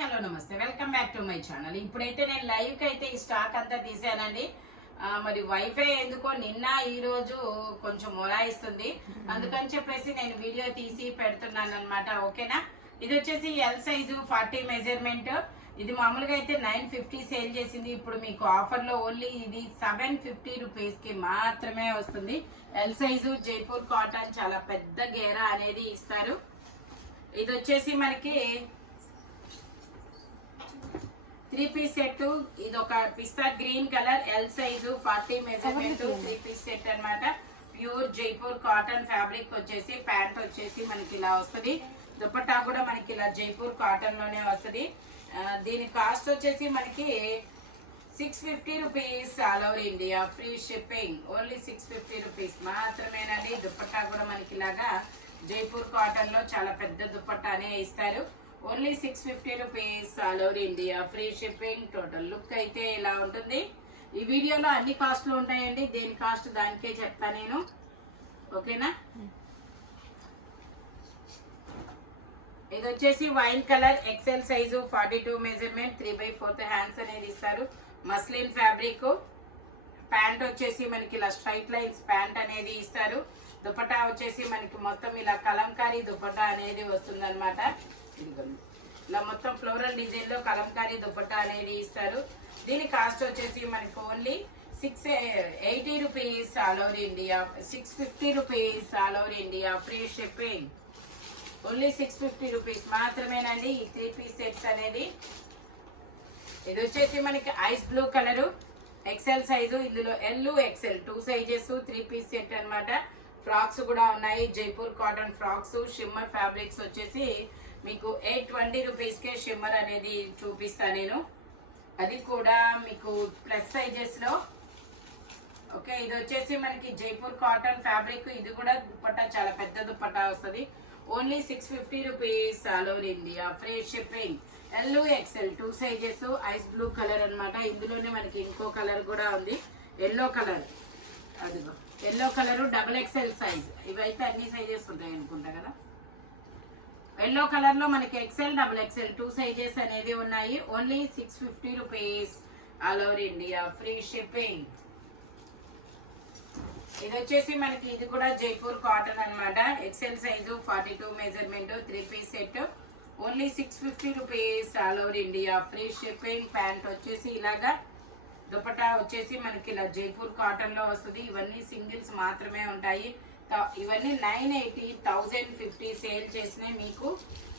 Hello నమస్తే, welcome back to my channel. ఇప్పుడైతే నేను లైవ్కి అయితే ఈ స్టాక్ అంతా తీసానండి. మరి వైఫై ఎందుకో నిన్న ఈ రోజు కొంచెం మొరాయిస్తుంది, అందుకని చెప్పేసి నేను వీడియో తీసి పెడుతున్నాను అనమాట. ఓకేనా. ఇది వచ్చేసి ఎల్ సైజు 40 మెజర్మెంట్. ఇది మామూలుగా అయితే 950 సేల్ చేసింది, ఇప్పుడు మీకు ఆఫర్లో ఓన్లీ ఇది 750 రూపీస్కి మాత్రమే వస్తుంది. ఎల్ సైజు జైపూర్ కాటన్, చాలా పెద్ద గేరా అనేది ఇస్తారు. ఇది వచ్చేసి మనకి 3 పీస్ సెట్. ఇది ఒక పిస్తా green colour, L size 40 measurement 3 piece set అన్నమాట. ప్యూర్ జైపూర్ కాటన్ ఫ్యాబ్రిక్ వచ్చేసి, ప్యాంట్ వచ్చేసి మనకి ఇలా వస్తుంది. దుపట్టా కూడా మనకి ఇలా జైపూర్ కాటన్ లోనే వస్తుంది. దీని కాస్ట్ వచ్చేసి మనకి 650 rupees all over India, free shipping. Only 650 rupees మాత్రమేనండి. దుపట్టా కూడా మనకి ఇలాగా జైపూర్ కాటన్ లో చాలా పెద్ద దుపట్టానే ఇస్తారు. Only 650 rupees all over India, free shipping. Total look అయితే ఇలా ఉంటుంది. ఈ వీడియోలో అన్ని కాస్ట్లు ఉంటాయండి, దేని కాస్ట్ దానికే చెప్తా నేను. ఓకేనా. ఇది వచ్చేసి wine colour, XL size 42 measurement, 3/4 hands అనేది ఇస్తారు. Muslin fabric. ప్యాంట్ వచ్చేసి మనకి ఇలా స్ట్రైట్ లైన్స్ ప్యాంట్ అనేది ఇస్తారు. దుపట్టా వచ్చేసి మనకి మొత్తం ఇలా కలంకారీ దుపట్టా అనేది వస్తుంది అనమాట. ఇలా మొత్తం ఫ్లోరల్ డిజైన్ లో కలంకారీ దుపట్టా అనేది ఇస్తారు. దీని కాస్ట్ వచ్చేసి మనకి only 680 rupees all over India, 650 rupees all over India, free shipping. Only 650 rupees మాత్రమేనండి ఈ 3 పీస్ సెట్స్ అనేది. ఇది వచ్చేసి మనకి ice blue colour, XL size. ఇందులో L, XL 2 sizes, 3 piece set అనమాట. ఫ్రాక్స్ కూడా ఉన్నాయి, Jaipur cotton frocks. Shimmer fabrics వచ్చేసి మీకు 820 రూపీస్కే షిమ్మర్ అనేది చూపిస్తా నేను, అది కూడా మీకు ప్లస్ సైజెస్ లో. ఓకే. ఇది వచ్చేసి మనకి జైపూర్ కాటన్ ఫ్యాబ్రిక్. ఇది కూడా దుపట్టా చాలా పెద్ద దుపట్టా వస్తుంది. Only 650 rupees all over India, free shipping. L, XL 2 sizes, ice blue colour అనమాట. ఇందులోనే మనకి ఇంకో కలర్ కూడా ఉంది, ఎల్లో కలర్. అదిగో ఎల్లో కలరు, XXL సైజ్. ఇవైతే అన్ని సైజెస్ ఉంటాయి అనుకుంటా కదా. ఎల్లో కలర్ లో మనకి ఎక్సెల్, XXL 2 సైజెస్ అనేవి ఉన్నాయి. Only 650 rupees all over India, free shipping. ఇది వచ్చేసి మనకి ఇది కూడా జైపూర్ కాటన్ అనమాట. XL size 42 measurement, 3 piece set. Only 650 rupees all over India, free shipping. Pant వచ్చేసి ఇలాగా, దుపట్టా వచ్చేసి మనకి ఇలా జైపూర్ కాటన్ లో వస్తుంది. ఇవన్నీ సింగిల్స్ మాత్రమే ఉంటాయి. ఇవన్నీ 980, 1050 సేల్ చేసినాయి, మీకు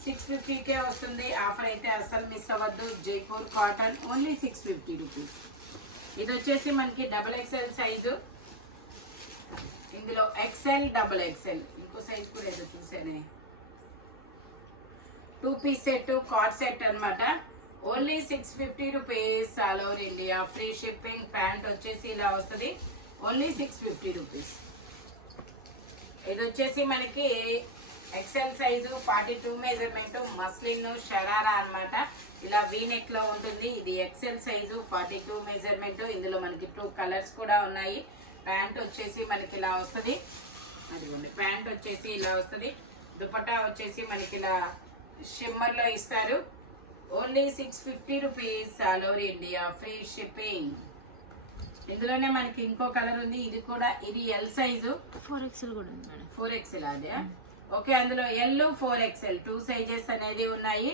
650కే వస్తుంది. ఆఫర్ అయితే అస్సలు మిస్ అవ్వద్దు. Jaipur cotton only 650 rupees. ఇది వచ్చేసి మనకి XXL సైజు. ఇందులో XL, XXL ఇంకో సైజ్ కూడా ఏదో చూసానే. 2 పీస్ సెట్, కార్డ్ సెట్ అనమాట. Only 650 rupees all over India, free shipping. Pant వచ్చేసి ఇలా వస్తుంది. Only 650 rupees. ఇది వచ్చేసి మనకి XL size 42 measurement, muslin sharara అనమాట. ఇలా వీనెక్ లో ఉంటుంది. ఇది ఎక్సెల్ సైజు 42 మెజర్మెంట్. ఇందులో మనకి 2 కలర్స్ కూడా ఉన్నాయి. ప్యాంట్ వచ్చేసి మనకి ఇలా వస్తుంది. అదిగోండి, ప్యాంట్ వచ్చేసి ఇలా వస్తుంది. దుపట్టా వచ్చేసి మనకి ఇలా షిమ్మర్ లో ఇస్తారు. Only 650 rupees all over India, free shipping. ఇందులోనే మనకి ఇంకో కలర్ ఉంది. ఇది కూడా, ఇది ఎల్ సైజు, 4XL కూడా ఉంది మేడం. 4XL అదే. ఓకే. అందులో ఎల్, 4XL 2 సైజెస్ అనేది ఉన్నాయి.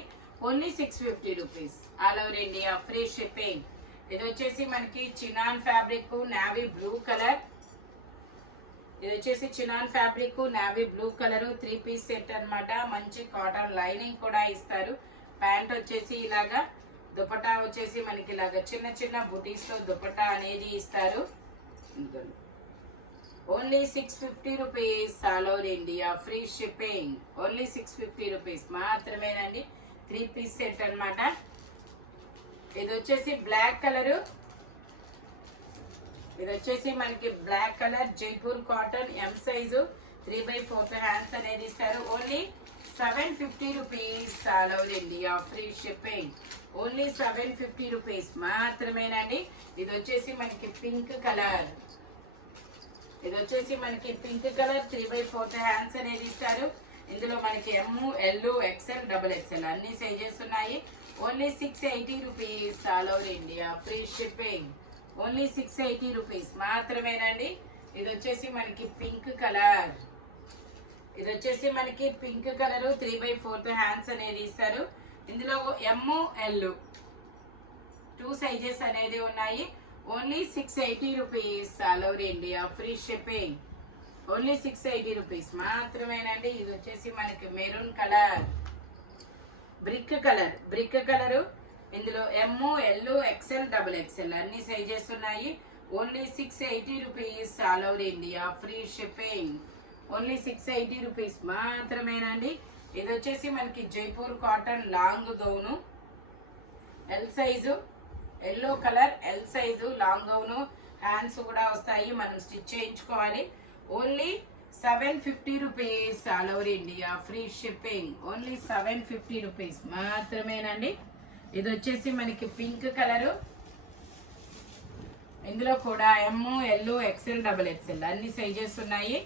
Only 650 rupees all over India, free shipping. ఇది వచ్చేసి మనకి chinon fabric, navy blue colour. ఇది వచ్చేసి chinon fabric, navy blue colour, 3 piece set అనమాట. మంచి కాటన్ లైనింగ్ కూడా ఇస్తారు. ప్యాంట్ వచ్చేసి ఇలాగా, దుపట్టా వచ్చేసి మనకి ఇలాగా చిన్న చిన్న బుటీస్ తో దుపట్టా అనేది ఇస్తారు. Only 650 rupees all over India, free shipping. Only 650 rupees మాత్రమేనండి. 3 పీస్ సెట్ అనమాట. ఇది వచ్చేసి బ్లాక్ కలరు. ఇది వచ్చేసి మనకి black colour, Jaipur cotton, M size, 3/4 hands అనేది ఇస్తారు. Only 750 rupees all over India, free shipping. Only 750 rupees మాత్రమేనండి. ఇది వచ్చేసి మనకి పింక్ కలర్. ఇది వచ్చేసి మనకి పింక్ కలర్, 3/4 హ్యాండ్స్ అనేది ఇస్తారు. ఇందులో మనకి ఎమ్, ఎల్, XL, XXL అన్ని సైజెస్ ఉన్నాయి. Only 680 rupees all over India, free shipping. Only 680 rupees మాత్రమేనండి. ఇది వచ్చేసి మనకి పింక్ కలర్, ఇది వచ్చేసి మనకి పింక్ కలర్ 3/4 హ్యాండ్స్ అనేది ఇస్తారు. ఇందులో ML 2 సైజెస్ అనేది ఉన్నాయి. Only 680 rupees all over India, free shipping. Only 680 rupees మాత్రమేనండి. ఇది వచ్చేసి మనకి మెరూన్ కలర్, బ్రిక్ కలరు. ఇందులో ML XL XXL అన్ని సైజెస్ ఉన్నాయి. Only 680 rupees all over India, free shipping. Only 680 rupees మాత్రమేనండి. ఇది వచ్చేసి మనకి Jaipur cotton long gown, L size, yellow colour L size long gown. Hands కూడా వస్తాయి, మనం స్టిచ్ చేయించుకోవాలి. Only 750 rupees all over India, free shipping. Only 750 rupees మాత్రమేనండి. ఇది వచ్చేసి మనకి పింక్ కలరు. ఇందులో కూడా ML XL XXL అన్ని సైజెస్ ఉన్నాయి.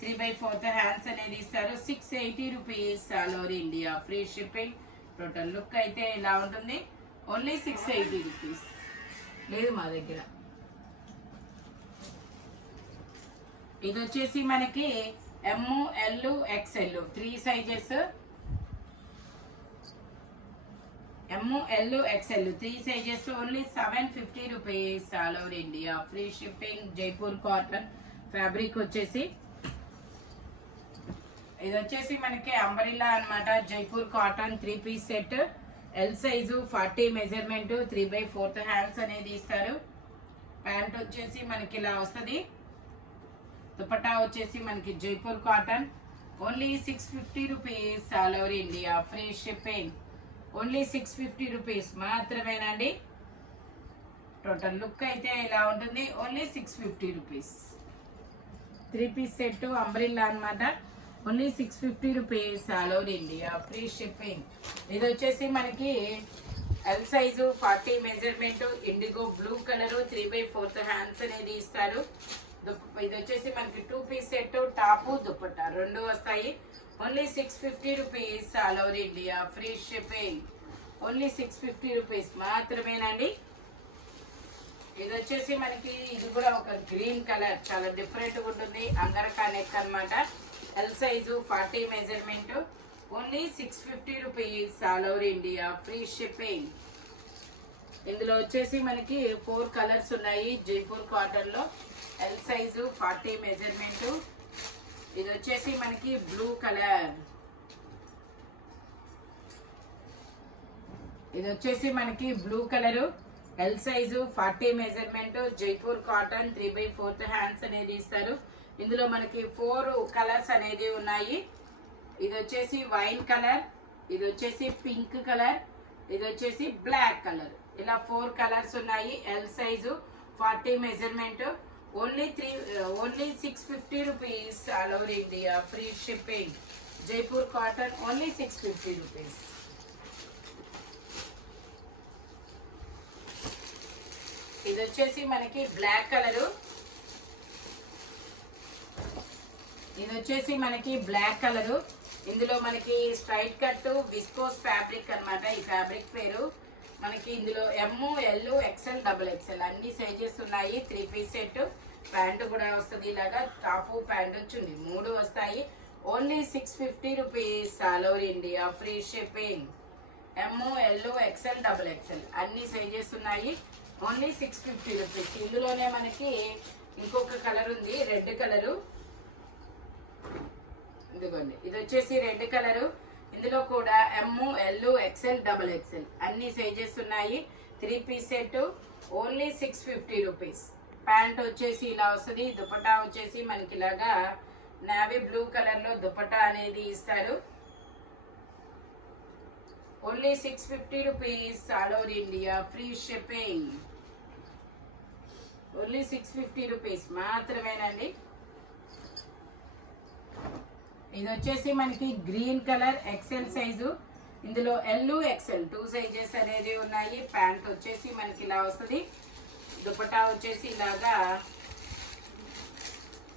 3/4 హ్యాండ్స్ అనేది ఇస్తారు. 680 rupees all over India, free shipping. Total look అయితే ఇలా ఉంటుంది. Only 680 rupees. లేదు మా దగ్గర. ఇది వచ్చేసి మనకి ML XL 3 sizes. ML XL 3 sizes. Only 750 rupees all over India, free shipping. Jaipur cotton fabric వచ్చేసి ఇది వచ్చేసి మనకి అంబ్రెల్లా అన్నమాట. Jaipur cotton 3 piece set. L size 40 measurement, 3/4 hands అనేది ఇస్తారు. ప్యాంట్ వచ్చేసి మనకి ఇలా వస్తుంది. దుపట్టా వచ్చేసి మనకి Jaipur cotton. Only 650 rupees all over India, free shipping. Only 650 rupees మాత్రమేనండి. టోటల్ లుక్ అయితే ఇలా ఉంటుంది. Only 650 rupees. 3 piece set umbrella అన్నమాట. Only 650 rupees all over India, free shipping. ఇది వచ్చేసి మనకి L size 40 measurement, indigo blue colour, 3/4 hands అనేది ఇస్తారు. ఇది వచ్చేసి మనకి 2 పీస్ సెట్, టాపు దుపట్టా 2 వస్తాయి. Only 650 rupees all over India, free shipping. Only 650 rupees మాత్రమేనండి. ఇది వచ్చేసి మనకి ఇది కూడా ఒక గ్రీన్ కలర్, చాలా డిఫరెంట్ గా ఉంటుంది. అంగరకా నెక్ అన్నమాట. L size 40 measurement. Only 650 rupees all over India, free shipping. ఇందులో వచ్చేసి మనకి 4 కలర్స్ ఉన్నాయి జైపూర్ కాటన్ లో. L size 40 measurement. ఇది వచ్చేసి మనకి బ్లూ కలర్. ఇది వచ్చేసి మనకి blue colour. L size 40 measurement, Jaipur cotton 3/4 hands అనేది ఇస్తారు. ఇందులో మనకి 4 కలర్స్ అనేది ఉన్నాయి. ఇది వచ్చేసి వైన్ కలర్, ఇది వచ్చేసి పింక్ కలర్, ఇది వచ్చేసి బ్లాక్ కలర్. ఇలా 4 కలర్స్ ఉన్నాయి. L size 40 measurement. Only 650 rupees all over India, free shipping. Jaipur cotton only 650 rupees. ఇది వచ్చేసి మనకి బ్లాక్ కలరు. ఇది వచ్చేసి మనకి బ్లాక్ కలరు. ఇందులో మనకి స్ట్రైట్ కట్ విస్కోస్ ఫ్యాబ్రిక్ అన్నమాట. ఈ ఫ్యాబ్రిక్ పేరు మనకి. ఇందులో ML XL XXL అన్ని సైజెస్ ఉన్నాయి. 3 పీస్ సెట్. ప్యాంట్ కూడా వస్తుంది ఇలాగా. టాపు ప్యాంట్ వచ్చింది 3 వస్తాయి. Only 650 rupees all over India, free shipping. ML XL XXL అన్ని సైజెస్ ఉన్నాయి. Only 650 rupees. ఇందులోనే మనకి ఇంకొక కలర్ ఉంది, రెడ్ కలరు. ఇదిగోండి, ఇది వచ్చేసి రెడ్ కలరు. ఇందులో కూడా ML XL XXL అన్ని సైజెస్ ఉన్నాయి. 3 piece set. Only 650 rupees. Pant వచ్చేసి ఇలా వస్తుంది. దుపట్టా వచ్చేసి మనకి ఇలాగా నావీ బ్లూ కలర్ లో దుపట్టా అనేది ఇస్తారు. Only 650 rupees all over India, free shipping. Only 650 rupees మాత్రమేనండి. ఇది వచ్చేసి మనకి గ్రీన్ కలర్ XL సైజు. ఇందులో L XL 2 సైజెస్ అనేది ఉన్నాయి. ప్యాంట్ వచ్చేసి మనకి ఇలా వస్తుంది. దుపట్టా వచ్చేసి ఇలాగా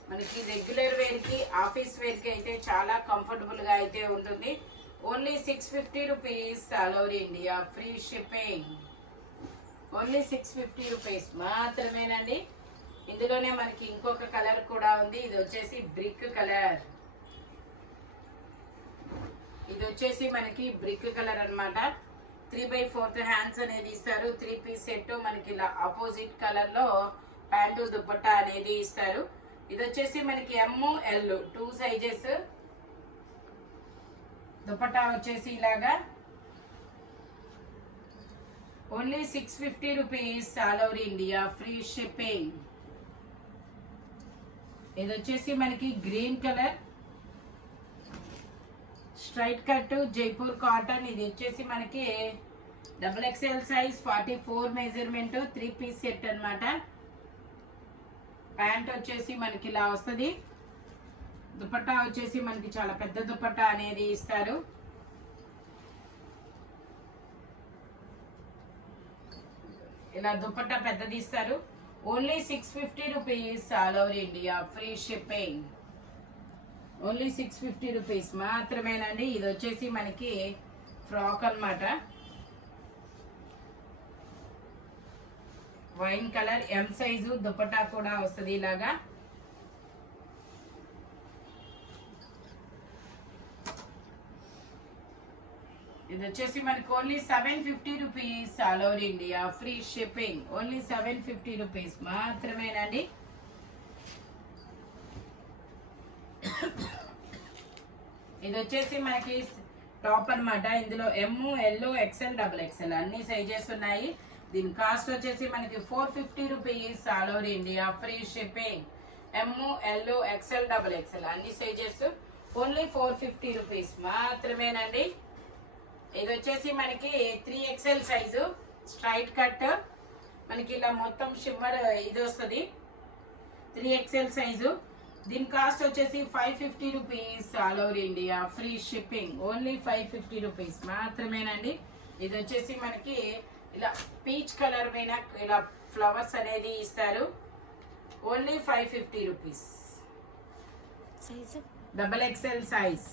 మనకి రెగ్యులర్ వేర్ కి, ఆఫీస్ వేర్ కి అయితే చాలా కంఫర్టబుల్ గా అయితే ఉంటుంది. Only 650 rupees all over India free shipping. Only 650 rupees మాత్రమేనండి. ఇందులోనే మనకి ఇంకొక కలర్ కూడా ఉంది. ఇది వచ్చేసి బ్రిక్ కలర్. ఇది వచ్చేసి మనకి బ్రిక్ కలర్ అన్నమాట. 3/4 హ్యాండ్స్ అనేది ఇస్తారు. 3 పీస్ సెట్ మనకి ఇలా ఆపోజిట్ కలర్ లో ప్యాంటు దుపట్టా అనేది ఇస్తారు. ఇది వచ్చేసి మనకి ML 2 సైజెస్. దుపట్టా వచ్చేసి ఇలాగా only 650 rupees all over India free shipping. ఇది వచ్చేసి మనకి green colour straight cut Jaipur cotton. ఇది వచ్చేసి మనకి XXL size 44 measurement 3 piece set అన్నమాట. ప్యాంట్ వచ్చేసి మనకి ఇలా వస్తుంది. దుపట్టా వచ్చేసి మనకి చాలా పెద్ద దుపట్టా అనేది ఇస్తారు. ఇలా దుపట్టా పెద్దది ఇస్తారు. Only 650 rupees all over India free shipping. Only 650 rupees మాత్రమేనండి. ఇది వచ్చేసి మనకి ఫ్రాక్ అన్నమాట. Wine colour M size dupatta కూడా వస్తుంది ఇలాగా. ఇది వచ్చేసి మనకి only 750 rupees all over India free shipping. Only 750 rupees మాత్రమేనండి. ఇది వచ్చేసి మనకి టాప్ అన్నమాట. ఇందులో ML XL XXL అన్ని సైజెస్ ఉన్నాయి. దీని కాస్ట్ వచ్చేసి మనకి 450 rupees all over India free shipping. ML XL XXL అన్ని సైజెస్ ఓన్లీ 450 రూపీస్ మాత్రమేనండి. ఇది వచ్చేసి మనకి 3XL సైజు స్ట్రైట్ కట్ మనకి ఇలా మొత్తం షిమ్మర్ ఇది వస్తుంది. 3XL size. దీని కాస్ట్ వచ్చేసి 550 rupees all over India free shipping. Only 550 rupees మాత్రమేనండి. ఇది వచ్చేసి మనకి ఇలా పీచ్ కలర్ పైన ఇలా ఫ్లవర్స్ అనేది ఇస్తారు. Only 550 rupees. XXL size.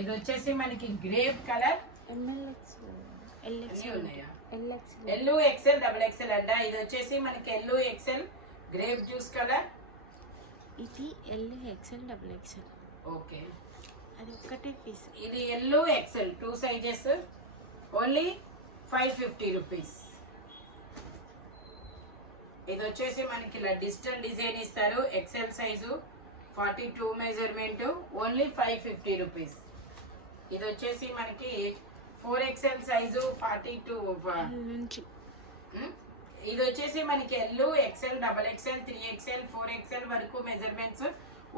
ఇది వచ్చేసి మనకి గ్రేప్ కలర్. ఎల్లు XL XXL అంట. ఇది వచ్చేసి మనకి ఎల్లు XL గ్రేప్ జ్యూస్ కలర్. ఇది ఎల్లు XL XXL. ఓకే, అది ఒక్కటే పీస్. ఇది ఎల్లు XL 2 సైజెస్ ఓన్లీ 550 రూపీస్. ఇది వచ్చేసి మనకి ఇలా డిజిటల్ డిజైన్ ఇస్తారు. XL size 42 measurement only 550 rupees. ఇది వచ్చేసి మనకి 4XL సైజు 42. ఇది వచ్చేసి మనకి ఎల్లు XL XXL 3XL 4XL వరకు మెజర్మెంట్స్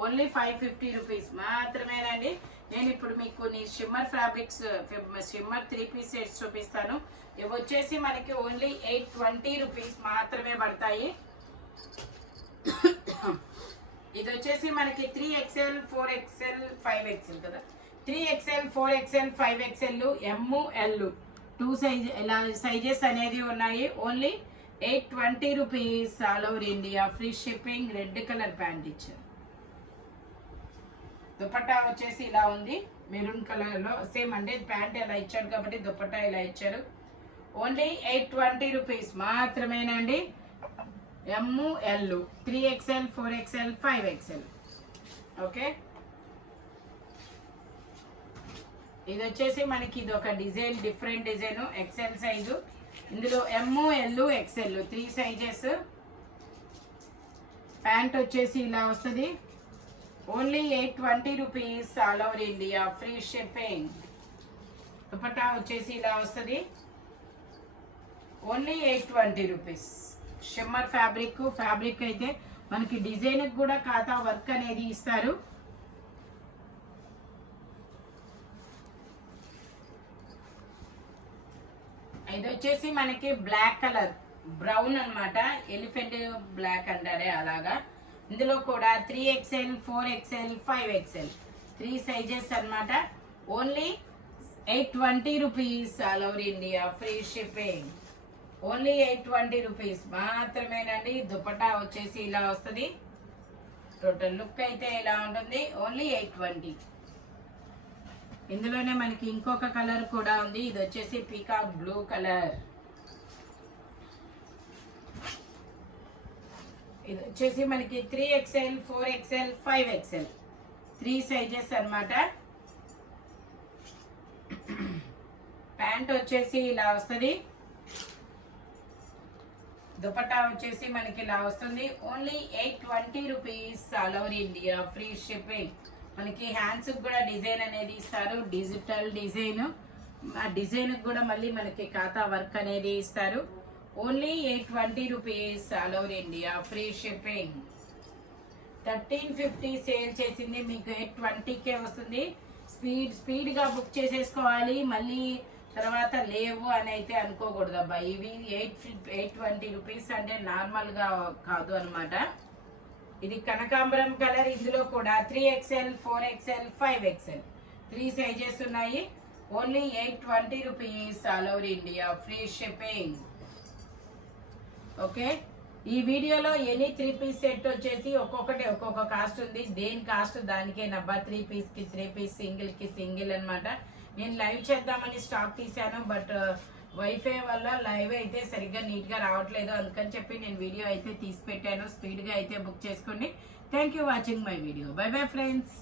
ఓన్లీ 550 రూపీస్ మాత్రమేనండి. నేను ఇప్పుడు మీకు కొన్ని shimmer fabrics shimmer 3 piece sets చూపిస్తాను. ఇవి వచ్చేసి మనకి ఓన్లీ 820 రూపీస్ మాత్రమే పడతాయి. ఇది వచ్చేసి మనకి 3XL 4XL 5XL కదా. 3XL 4XL 5XL ML 2 size ఇలా సైజెస్ అనేది ఉన్నాయి. Only 820 rupees all over India free shipping. Red colour pant ఇచ్చారు. దుపట్టా వచ్చేసి ఇలా ఉంది మెరూన్ కలర్ లో. సేమ్ అంటే ప్యాంట్ ఇలా ఇచ్చాడు కాబట్టి దుపట్టా ఇలా ఇచ్చారు. ఓన్లీ 820 రూపీస్ మాత్రమేనండి. ML 3XL 4XL 5XL. Okay, ఇది వచ్చేసి మనకి ఇది ఒక design different design XL size. ఇందులో ML XL 3 సైజెస్. ప్యాంట్ వచ్చేసి ఇలా వస్తుంది. Only 820 rupees all over India free shipping. Dupatta వచ్చేసి ఇలా వస్తుంది. Only 820 rupees. షిమ్మర్ ఫ్యాబ్రిక్ అయితే మనకి డిజైన్ కూడా ఖాతా వర్క్ అనేది ఇస్తారు. ఇది వచ్చేసి మనకి బ్లాక్ కలర్ బ్రౌన్ అన్నమాట. ఎలిఫెంట్ బ్లాక్ అంటారే అలాగా. ఇందులో కూడా 3XL 4XL 5XL 3 సైజెస్ అన్నమాట. Only 820 rupees all over India free shipping. Only 820 rupees మాత్రమేనండి. దుపట్టా వచ్చేసి ఇలా వస్తుంది. టోటల్ లుక్ అయితే ఇలా ఉంటుంది. ఓన్లీ 820. ఇందులోనే మనకి ఇంకొక కలర్ కూడా ఉంది. ఇది వచ్చేసి పీకాక్ బ్లూ కలర్. ఇది వచ్చేసి మనకి 3XL, 4XL, 5XL 3 సైజెస్ అన్నమాట. ప్యాంట్ వచ్చేసి ఇలా వస్తుంది. దుపట్టా వచ్చేసి మనకి ఇలా వస్తుంది. Only 820 rupees, all over India, free shipping. మనకి హ్యాండ్స్ కూడా డిజైన్ అనేది ఇస్తారు, డిజిటల్ డిజైన్. ఆ డిజైన్ కూడా మళ్ళీ మనకి ఖాతా వర్క్ అనేది ఇస్తారు. Only 820 rupees, all over India, free shipping. 1350 sale చేసింది, మీకు 820కే వస్తుంది. స్పీడ్గా బుక్ చేసేసుకోవాలి, మళ్ళీ తర్వాత లేవు అని అయితే అనుకోకూడదు అబ్బా. ఇవి 820 రూపీస్ అంటే నార్మల్గా కాదు అనమాట. ఇది కనకాంబరం కలర్. ఇందులో కూడా 3XL, 4XL, 5XL 3 సైజెస్ ఉన్నాయి. Only 820 rupees, all over India, free shipping. Okay, ఈ వీడియోలో ఎనీ 3 పీస్ సెట్ వచ్చేసి ఒక్కొక్కటి ఒక్కొక్క కాస్ట్ ఉంది. దేని కాస్ట్ దానికే నబ్బా. 3 పీస్కి 3 పీస్, సింగిల్కి సింగిల్ అనమాట. నేను లైవ్ చేద్దామని స్టాక్ తీసాను, బట్ వైఫై వల్ల లైవ్ అయితే సరిగ్గా నీట్గా రావట్లేదు. అందుకని చెప్పి నేను వీడియో అయితే తీసి పెట్టాను. స్పీడ్గా అయితే బుక్ చేసుకోండి. Thank you watching my video. By bye friends.